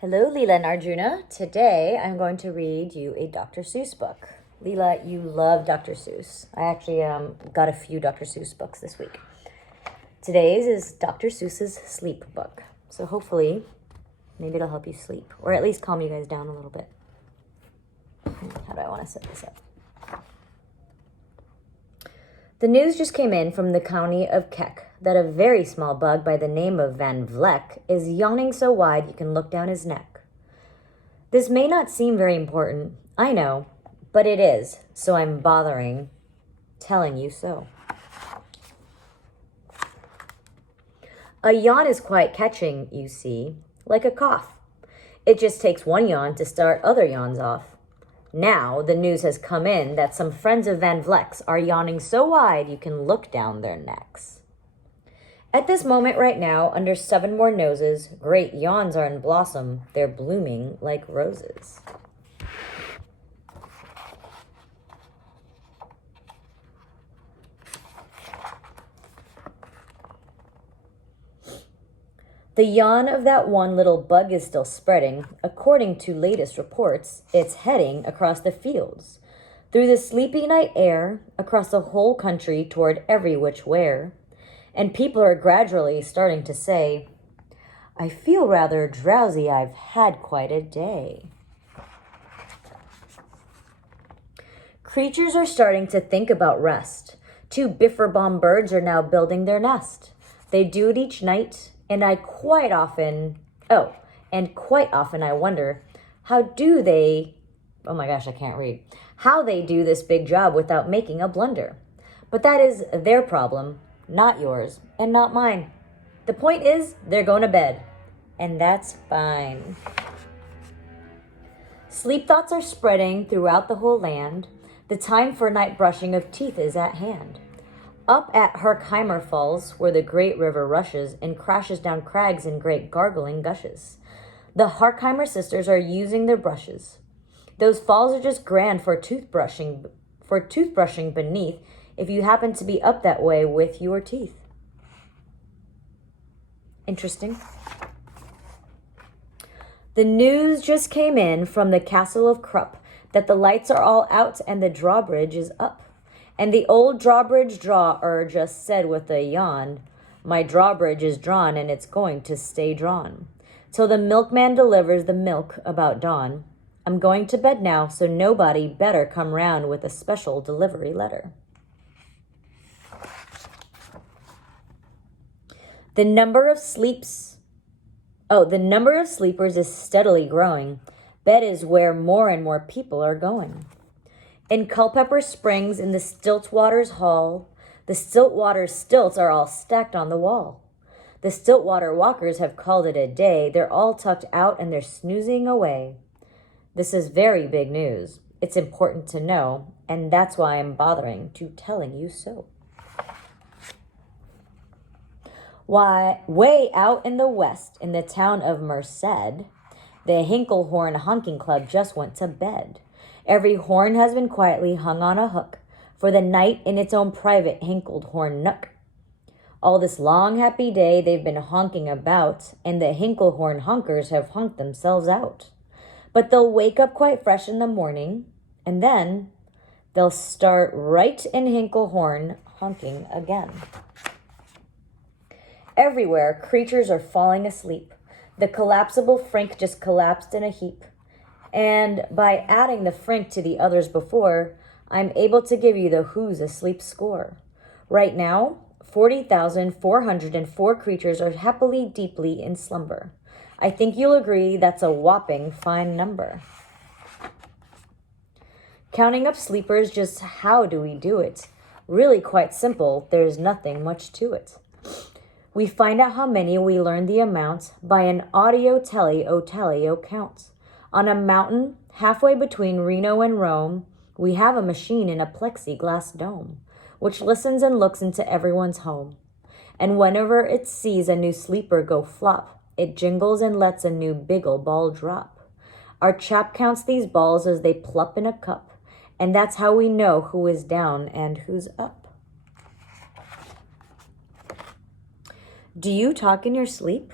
Hello, Leela and Arjuna. Today I'm going to read you a Dr. Seuss book. Leela, you love Dr. Seuss. I actually got a few Dr. Seuss books this week. Today's is Dr. Seuss's sleep book. So hopefully, maybe it'll help you sleep, or at least calm you guys down a little bit. How do I want to set this up? The news just came in from the county of Keck that a very small bug by the name of Van Vleck is yawning so wide you can look down his neck. This may not seem very important, I know, but it is, so I'm bothering telling you so. A yawn is quite catching, you see, like a cough. It just takes one yawn to start other yawns off. Now, the news has come in that some friends of Van Vleck's are yawning so wide you can look down their necks. At this moment right now, under 7 more noses, great yawns are in blossom. They're blooming like roses. The yawn of that one little bug is still spreading. According to latest reports, it's heading across the fields, through the sleepy night air, across the whole country toward every which where. And people are gradually starting to say, I feel rather drowsy, I've had quite a day. Creatures are starting to think about rest. 2 biffer-bomb birds are now building their nest. They do it each night, and quite often I wonder, how they do this big job without making a blunder. But that is their problem, not yours, and not mine. The point is, they're going to bed, and that's fine. Sleep thoughts are spreading throughout the whole land. The time for night brushing of teeth is at hand. Up at Herkheimer Falls, where the great river rushes and crashes down crags in great gargling gushes, the Herkheimer sisters are using their brushes. Those falls are just grand for toothbrushing beneath, if you happen to be up that way with your teeth. Interesting. The news just came in from the castle of Krupp that the lights are all out and the drawbridge is up. And the old drawbridge drawer just said with a yawn, my drawbridge is drawn and it's going to stay drawn till the milkman delivers the milk about dawn. I'm going to bed now, so nobody better come round with a special delivery letter. The number of sleepers is steadily growing. Bed is where more and more people are going. In Culpeper Springs, in the Stiltwater's hall, the Stiltwater stilts are all stacked on the wall. The Stiltwater walkers have called it a day. They're all tucked out and they're snoozing away. This is very big news. It's important to know, and that's why I'm bothering to telling you so. Why, way out in the west, in the town of Merced, the Hinklehorn Honking Club just went to bed. Every horn has been quietly hung on a hook for the night in its own private hinkled horn nook. All this long happy day they've been honking about, and the Hinklehorn honkers have honked themselves out. But they'll wake up quite fresh in the morning, and then they'll start right in Hinklehorn honking again. Everywhere, creatures are falling asleep. The collapsible Frink just collapsed in a heap. And by adding the Frink to the others before, I'm able to give you the Who's Asleep score. Right now, 40,404 creatures are happily, deeply in slumber. I think you'll agree that's a whopping fine number. Counting up sleepers, just how do we do it? Really quite simple, there's nothing much to it. We find out how many, we learn the amount by an audio-tally-o-tally-o count. On a mountain halfway between Reno and Rome, we have a machine in a plexiglass dome, which listens and looks into everyone's home. And whenever it sees a new sleeper go flop, it jingles and lets a new biggle ball drop. Our chap counts these balls as they plop in a cup, and that's how we know who is down and who's up. Do you talk in your sleep?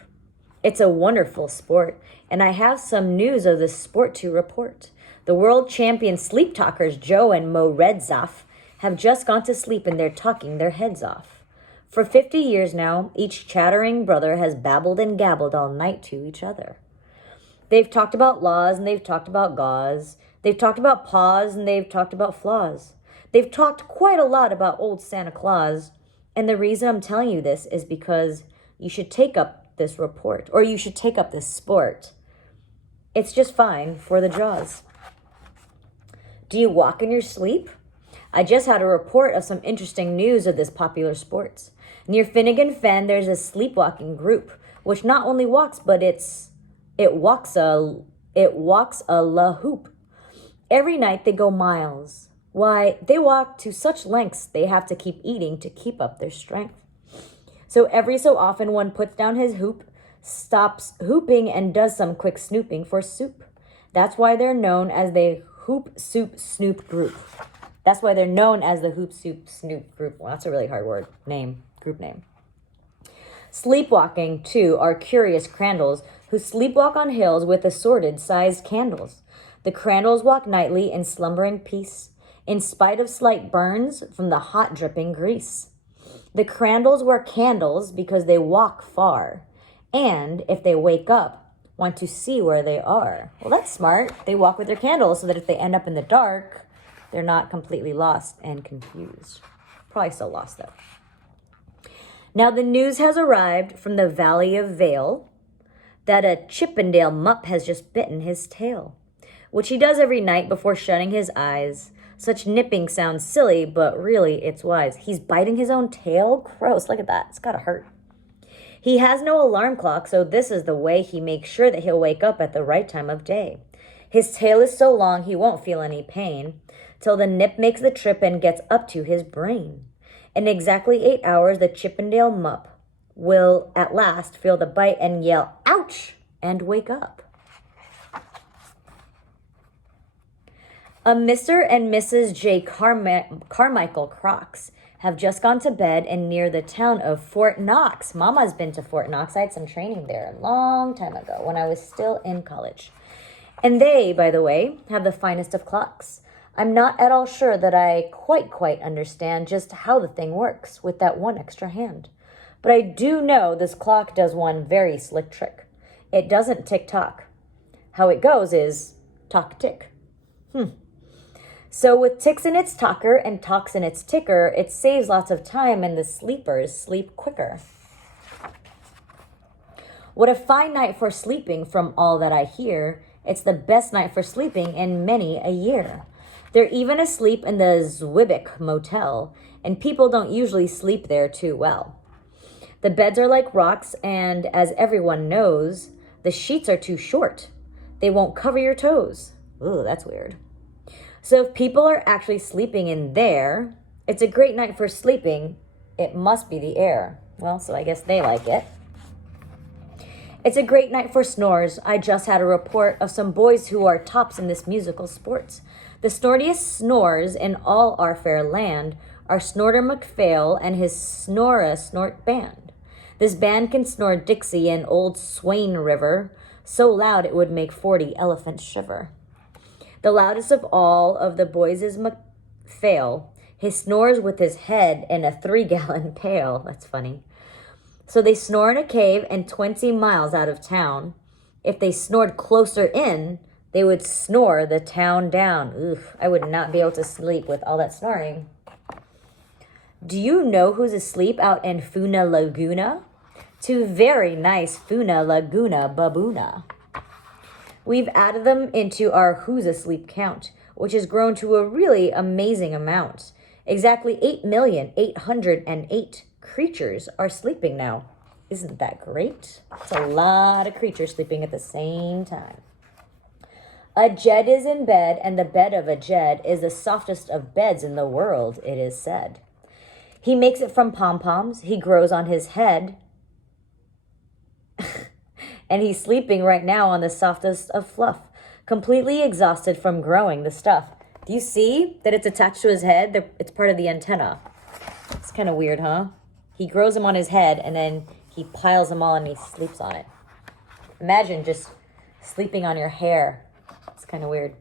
It's a wonderful sport, and I have some news of this sport to report. The world champion sleep talkers Joe and Mo Redzoff have just gone to sleep and they're talking their heads off. For 50 years now, each chattering brother has babbled and gabbled all night to each other. They've talked about laws and they've talked about gauze. They've talked about paws and they've talked about flaws. They've talked quite a lot about old Santa Claus. And the reason I'm telling you this is because you should take up this report, or you should take up this sport. It's just fine for the jaws. Do you walk in your sleep? I just had a report of some interesting news of this popular sport. Near Finnegan Fen, there's a sleepwalking group, which not only walks, but it walks a la hoop. Every night they go miles. Why, they walk to such lengths they have to keep eating to keep up their strength. So every so often one puts down his hoop, stops hooping, and does some quick snooping for soup. That's why they're known as the Hoop Soup Snoop Group. That's why they're known as the Hoop Soup Snoop Group. Well, that's a really hard group name. Sleepwalking, too, are curious crandalls who sleepwalk on hills with assorted sized candles. The crandalls walk nightly in slumbering peace, in spite of slight burns from the hot dripping grease. The crandalls wear candles because they walk far, and if they wake up, want to see where they are. Well, that's smart. They walk with their candles so that if they end up in the dark, they're not completely lost and confused. Probably still lost, though. Now, the news has arrived from the Valley of Vale that a Chippendale mupp has just bitten his tail, which he does every night before shutting his eyes. Such nipping sounds silly, but really it's wise. He's biting his own tail? Gross, look at that. It's gotta hurt. He has no alarm clock, so this is the way he makes sure that he'll wake up at the right time of day. His tail is so long he won't feel any pain till the nip makes the trip and gets up to his brain. In exactly 8 hours, the Chippendale mupp will at last feel the bite and yell, "Ouch!" and wake up. A Mr. and Mrs. J. Carmichael Crocs have just gone to bed and near the town of Fort Knox. Mama's been to Fort Knox. I had some training there a long time ago when I was still in college. And they, by the way, have the finest of clocks. I'm not at all sure that I quite understand just how the thing works with that one extra hand. But I do know this clock does one very slick trick. It doesn't tick-tock. How it goes is tock-tick. So with ticks in its talker and talks in its ticker, it saves lots of time and the sleepers sleep quicker. What a fine night for sleeping from all that I hear. It's the best night for sleeping in many a year. They're even asleep in the Zwibick Motel, and people don't usually sleep there too well. The beds are like rocks, and as everyone knows, the sheets are too short. They won't cover your toes. Ooh, that's weird. So if people are actually sleeping in there, it's a great night for sleeping. It must be the air. Well, so I guess they like it. It's a great night for snores. I just had a report of some boys who are tops in this musical sport. The snortiest snores in all our fair land are Snorter McPhail and his Snort Band. This band can snore Dixie and Old Swain River so loud it would make 40 elephants shiver. The loudest of all of the boys is McPhail. He snores with his head in a 3-gallon pail. That's funny. So they snore in a cave and 20 miles out of town. If they snored closer in, they would snore the town down. Oof, I would not be able to sleep with all that snoring. Do you know who's asleep out in Funa Laguna? Two very nice Funa Laguna baboona. We've added them into our Who's Asleep count, which has grown to a really amazing amount. Exactly 8,808,000 creatures are sleeping now. Isn't that great? It's a lot of creatures sleeping at the same time. A Jed is in bed, and the bed of a Jed is the softest of beds in the world, it is said. He makes it from pom-poms. He grows on his head. And he's sleeping right now on the softest of fluff, completely exhausted from growing the stuff. Do you see that it's attached to his head? It's part of the antenna. It's kind of weird, huh? He grows them on his head, and then he piles them all, and he sleeps on it. Imagine just sleeping on your hair. It's kind of weird.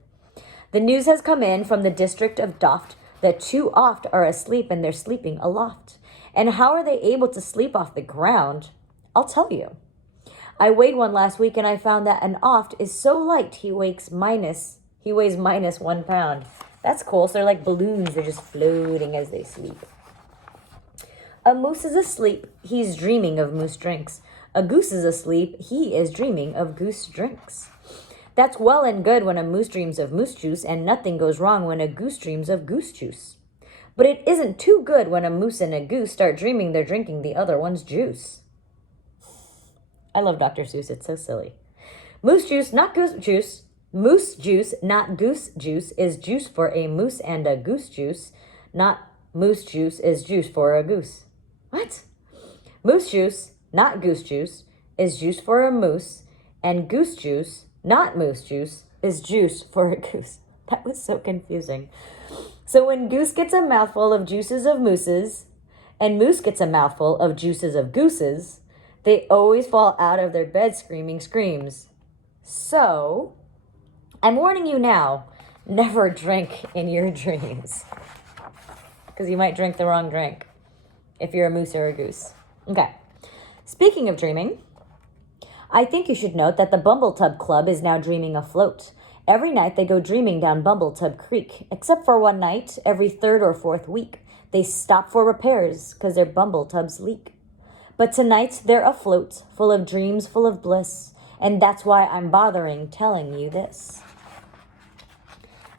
The news has come in from the district of Doft that 2 oft are asleep and they're sleeping aloft. And how are they able to sleep off the ground? I'll tell you. I weighed one last week and I found that an oft is so light he weighs minus 1 pound. That's cool. So they're like balloons. They're just floating as they sleep. A moose is asleep. He's dreaming of moose drinks. A goose is asleep. He is dreaming of goose drinks. That's well and good when a moose dreams of moose juice, and nothing goes wrong when a goose dreams of goose juice. But it isn't too good when a moose and a goose start dreaming they're drinking the other one's juice. I love Dr. Seuss. It's so silly. Moose juice, not goose juice. Moose juice, not goose juice, is juice for a moose, and a goose juice, not moose juice, is juice for a goose. What? Moose juice, not goose juice, is juice for a moose, and goose juice, not moose juice, is juice for a goose. That was so confusing. So when goose gets a mouthful of juices of mooses, and moose gets a mouthful of juices of gooses, they always fall out of their bed screaming screams. So, I'm warning you now, never drink in your dreams. Because you might drink the wrong drink if you're a moose or a goose. Okay. Speaking of dreaming, I think you should note that the Bumbletub Club is now dreaming afloat. Every night they go dreaming down Bumbletub Creek, except for one night every 3rd or 4th week. They stop for repairs because their Bumbletubs leak. But tonight they're afloat, full of dreams, full of bliss, and that's why I'm bothering telling you this.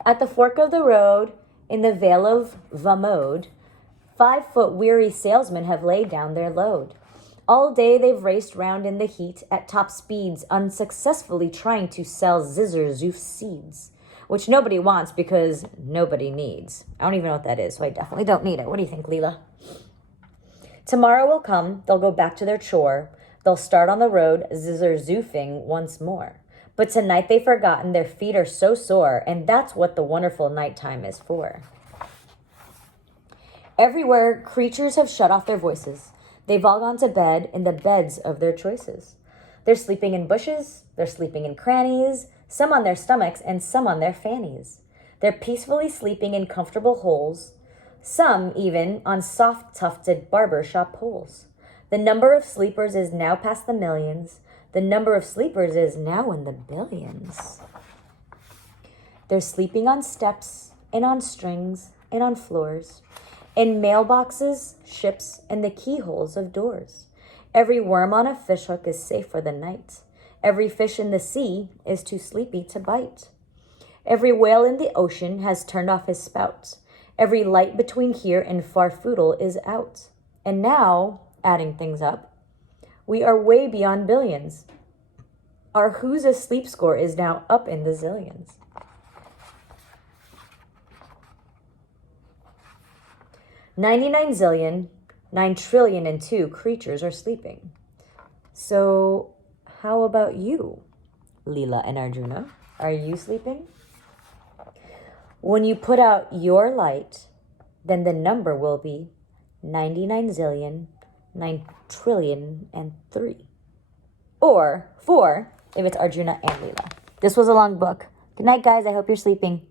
At the fork of the road, in the Vale of Vamode, 5-foot weary salesmen have laid down their load. All day they've raced round in the heat at top speeds, unsuccessfully trying to sell Zizzer-Zoof seeds, which nobody wants because nobody needs. I don't even know what that is, so I definitely don't need it. What do you think, Leela? Tomorrow will come, they'll go back to their chore, they'll start on the road Zizzer-Zoofing once more. But tonight they've forgotten their feet are so sore, and that's what the wonderful nighttime is for. Everywhere, creatures have shut off their voices. They've all gone to bed in the beds of their choices. They're sleeping in bushes, they're sleeping in crannies, some on their stomachs and some on their fannies. They're peacefully sleeping in comfortable holes, some even on soft-tufted barbershop poles. The number of sleepers is now past the millions. The number of sleepers is now in the billions. They're sleeping on steps and on strings and on floors, in mailboxes, ships, and the keyholes of doors. Every worm on a fishhook is safe for the night. Every fish in the sea is too sleepy to bite. Every whale in the ocean has turned off his spout. Every light between here and Farfoodle is out. And now, adding things up, we are way beyond billions. Our Who's Asleep score is now up in the zillions. $99 9,000,000,002 creatures are sleeping. So, how about you, Leela and Arjuna? Are you sleeping? When you put out your light, then the number will be 99,000,000,009,000,003. Or 4 if it's Arjuna and Leela. This was a long book. Good night, guys. I hope you're sleeping.